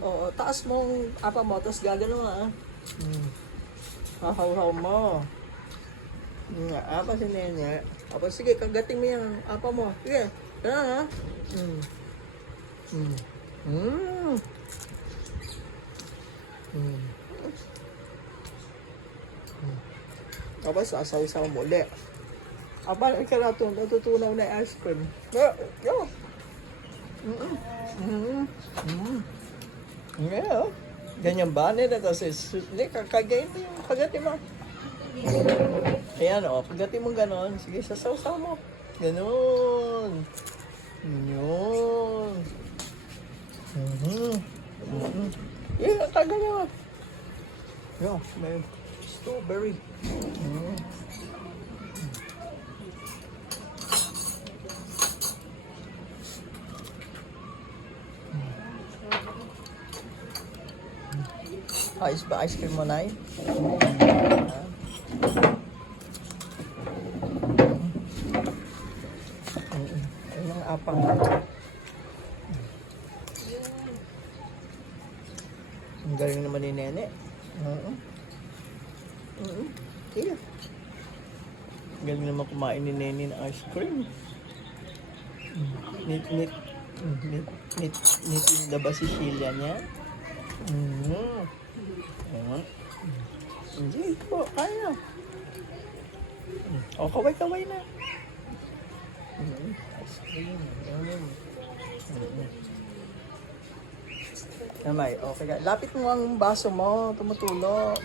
Oo, taas mong apa mo, tapos gagano nga. Hahaw-haw mo. Nga, apa si Nene. Apa, sige, kagating mo yung apa mo. Sige, kaya nga. Tapos, sasaw-saw mo ulit. Apa, ikaw natutunaw na yung ice cream. Yo. Yeah. Ganyan ba? Nila kasi, kagayin mo yung kagatin mo. Ayan o, kagatin mo ganon. Sige, sasaw-saw mo. Ganon. Yun. Yeah, kagayin mo. Yeah, may strawberry. Ayos ba ice cream mo, Nay? Ayun ang apang. Ang galing naman ni Nene. Sige. Ang galing naman kumain ni Nene ng ice cream. Nit yung daba si Sheila niya. Hindi po, kaya. O, kaway-kaway na. Ice cream. Namay, okay. Lapit mo ang baso mo, tumutulo.